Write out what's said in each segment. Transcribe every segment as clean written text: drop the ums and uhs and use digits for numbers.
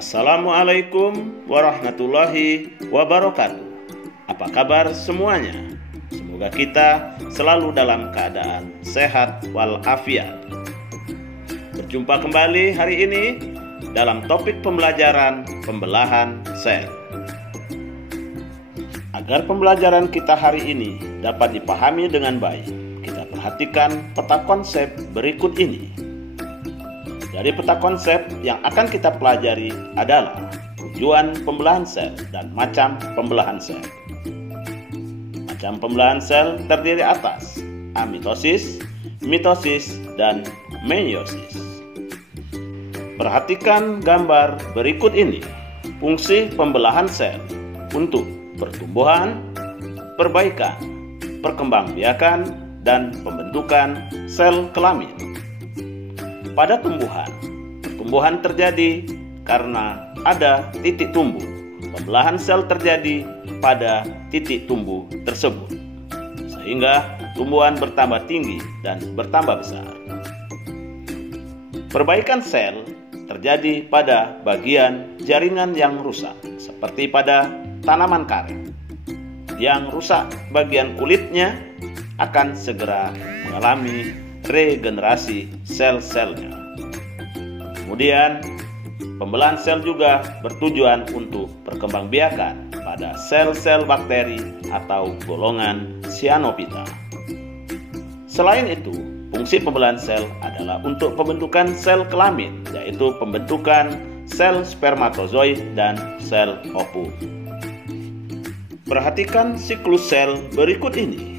Assalamualaikum warahmatullahi wabarakatuh. Apa kabar semuanya? Semoga kita selalu dalam keadaan sehat walafiat. Berjumpa kembali hari ini dalam topik pembelajaran pembelahan sel. Agar pembelajaran kita hari ini dapat dipahami dengan baik, kita perhatikan peta konsep berikut ini. Dari peta konsep yang akan kita pelajari adalah tujuan pembelahan sel dan macam pembelahan sel. Macam pembelahan sel terdiri atas amitosis, mitosis, dan meiosis. Perhatikan gambar berikut ini. Fungsi pembelahan sel untuk pertumbuhan, perbaikan, perkembangbiakan, dan pembentukan sel kelamin. Pada pertumbuhan terjadi karena ada titik tumbuh. Pembelahan sel terjadi pada titik tumbuh tersebut, sehingga tumbuhan bertambah tinggi dan bertambah besar. Perbaikan sel terjadi pada bagian jaringan yang rusak, seperti pada tanaman karet. Yang rusak bagian kulitnya akan segera mengalami regenerasi sel-selnya. Kemudian, pembelahan sel juga bertujuan untuk perkembangbiakan pada sel-sel bakteri atau golongan cyanophyta. Selain itu, fungsi pembelahan sel adalah untuk pembentukan sel kelamin, yaitu pembentukan sel spermatozoid dan sel ovum. Perhatikan siklus sel berikut ini.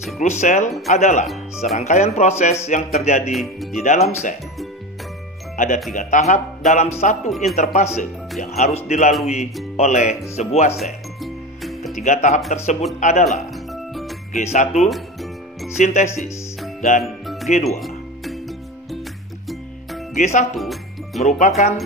Siklus sel adalah serangkaian proses yang terjadi di dalam sel. Ada 3 tahap dalam satu interfase yang harus dilalui oleh sebuah sel. Ketiga tahap tersebut adalah G1, sintesis, dan G2. G1 merupakan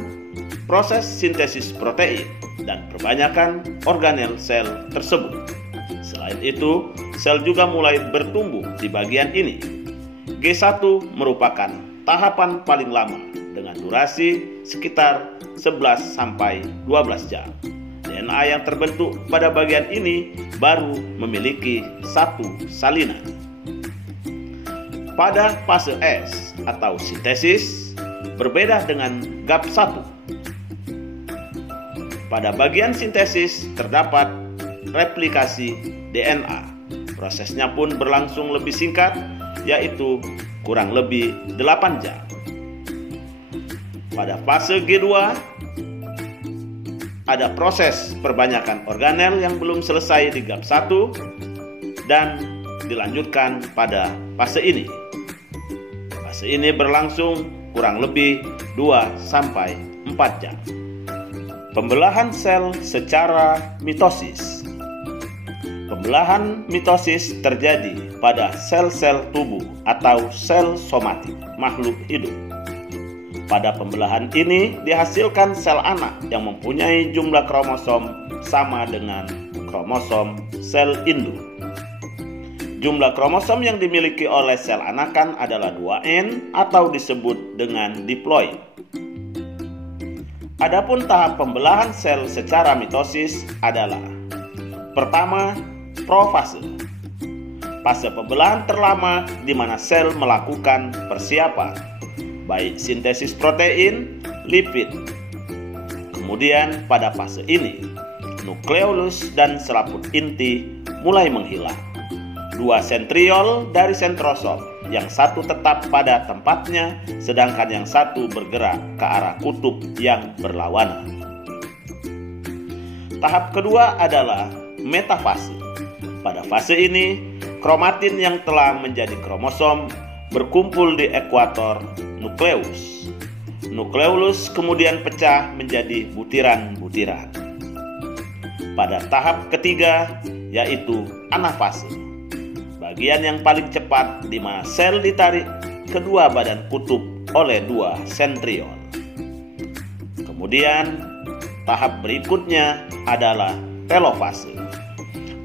proses sintesis protein dan perbanyakan organel sel tersebut. Selain itu, sel juga mulai bertumbuh di bagian ini. G1 merupakan tahapan paling lama dengan durasi sekitar 11-12 jam. DNA yang terbentuk pada bagian ini baru memiliki satu salinan. Pada fase S atau sintesis, berbeda dengan GAP1. Pada bagian sintesis terdapat replikasi DNA. Prosesnya pun berlangsung lebih singkat, yaitu kurang lebih 8 jam. Pada fase G2, ada proses perbanyakan organel yang belum selesai di GAP1 dan dilanjutkan pada fase ini. Fase ini berlangsung kurang lebih 2-4 jam. Pembelahan sel secara mitosis. Pembelahan mitosis terjadi pada sel-sel tubuh atau sel somatik makhluk hidup. Pada pembelahan ini dihasilkan sel anak yang mempunyai jumlah kromosom sama dengan kromosom sel induk. Jumlah kromosom yang dimiliki oleh sel anakan adalah 2N atau disebut dengan diploid. Adapun tahap pembelahan sel secara mitosis adalah: pertama, profase. Fase pembelahan terlama di mana sel melakukan persiapan, baik sintesis protein, lipid. Kemudian pada fase ini, nukleolus dan selaput inti mulai menghilang. 2 sentriol dari sentrosom, yang satu tetap pada tempatnya, sedangkan yang satu bergerak ke arah kutub yang berlawanan. Tahap kedua adalah metafase. Pada fase ini, kromatin yang telah menjadi kromosom berkumpul di ekuator nukleus. Nukleolus kemudian pecah menjadi butiran-butiran. Pada tahap ketiga, yaitu anafase, bagian yang paling cepat di mana sel ditarik kedua badan kutub oleh 2 sentriol. Kemudian tahap berikutnya adalah telofase,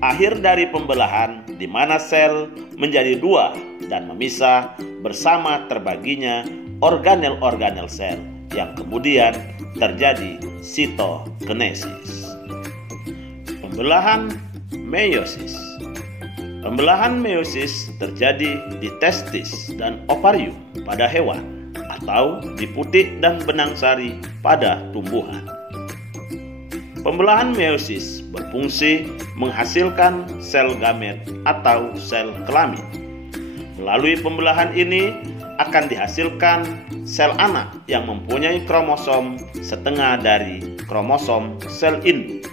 akhir dari pembelahan di mana sel menjadi 2 dan memisah bersama terbaginya organel-organel sel yang kemudian terjadi sitokinesis. Pembelahan meiosis. Pembelahan meiosis terjadi di testis dan ovarium pada hewan atau di putik dan benang sari pada tumbuhan. Pembelahan meiosis berfungsi menghasilkan sel gamet atau sel kelamin. Melalui pembelahan ini akan dihasilkan sel anak yang mempunyai kromosom setengah dari kromosom sel induk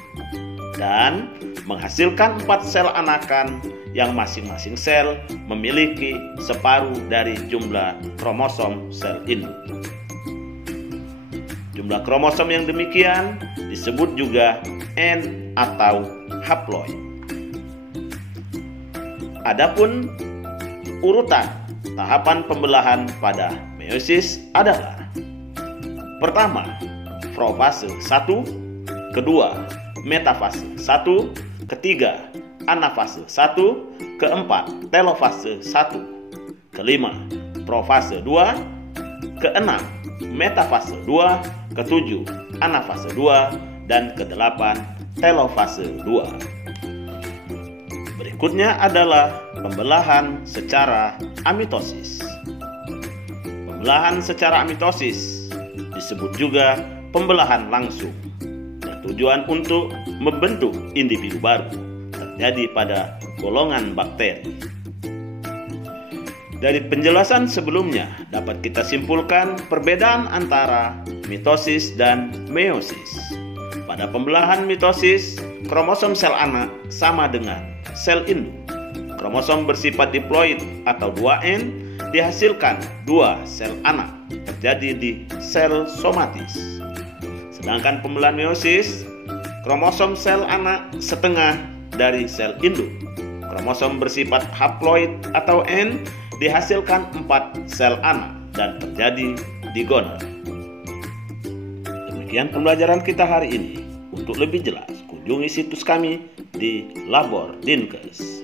dan menghasilkan 4 sel anakan yang masing-masing sel memiliki separuh dari jumlah kromosom sel induk. Jumlah kromosom yang demikian disebut juga N atau haploid. Adapun urutan tahapan pembelahan pada meiosis adalah: pertama, profase 1, kedua, metafase 1, ketiga, anafase 1, keempat, telofase 1, kelima, profase 2, keenam, metafase 2, ketujuh, anafase 2, dan kedelapan, telofase 2. Berikutnya adalah pembelahan secara amitosis. Pembelahan secara amitosis disebut juga pembelahan langsung, bertujuan untuk membentuk individu baru, terjadi pada golongan bakteri. Dari penjelasan sebelumnya dapat kita simpulkan perbedaan antara mitosis dan meiosis. Pada pembelahan mitosis, kromosom sel anak sama dengan sel induk. Kromosom bersifat diploid atau 2N dihasilkan 2 sel anak, terjadi di sel somatis. Sedangkan pembelahan meiosis, kromosom sel anak setengah dari sel induk. Kromosom bersifat haploid atau N dihasilkan 4 sel anak dan terjadi di gonad. Demikian pembelajaran kita hari ini. Untuk lebih jelas, kunjungi situs kami di Labor Dinkes.